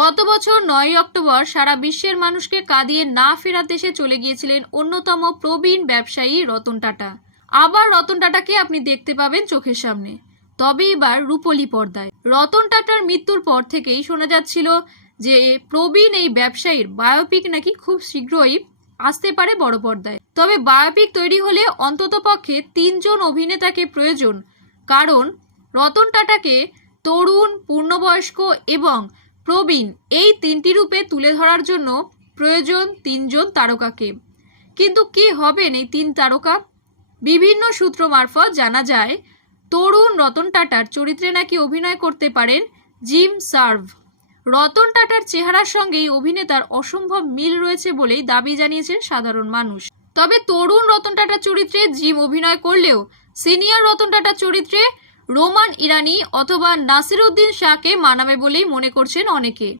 গত বছর 9ই অক্টোবর সারা বিশ্বের মানুষকে কাঁদিয়ে না ফেরার দেশে চলে গিয়েছিলেন অন্যতম প্রবীণ ব্যবসায়ী রতন টাটা। আবার রতন টাটাকে আপনি দেখতে পাবেন চোখের সামনে, তবে এবার রূপলী পর্দায়। রতন টাটার মৃত্যুর পর থেকেই শোনা যাচ্ছিল যে প্রবীণ এই ব্যবসায়ীর বায়োপিক নাকি খুব শীঘ্রই আসতে পারে বড় পর্দায়। তবে বায়োপিক তৈরি হলে অন্ততপক্ষে 3 জন অভিনেতাকে প্রয়োজন, কারণ রতন টাটাকে তরুণ, পূর্ণবয়স্ক এবং প্রবীণ এই 3টি রূপে তুলে ধরার জন্য প্রয়োজন 3 জন তারকাকে। কিন্তু কি হবেন এই 3 তারকা? বিভিন্ন সূত্র মারফত জানা যায় তরুণ রতন টাটার চরিত্রে নাকি অভিনয় করতে পারেন জিম সার্ভ। রতন টাটার চেহারার সঙ্গেই অভিনেতার অসম্ভব মিল রয়েছে বলেই দাবি জানিয়েছেন সাধারণ মানুষ। তবে তরুণ রতন টাটার চরিত্রে জিম অভিনয় করলেও সিনিয়র রতন টাটার চরিত্রে রোমান ইরানি অথবা নাসিরুদ্দিন শাহকে মানাবে বলেই মনে করছেন অনেকে।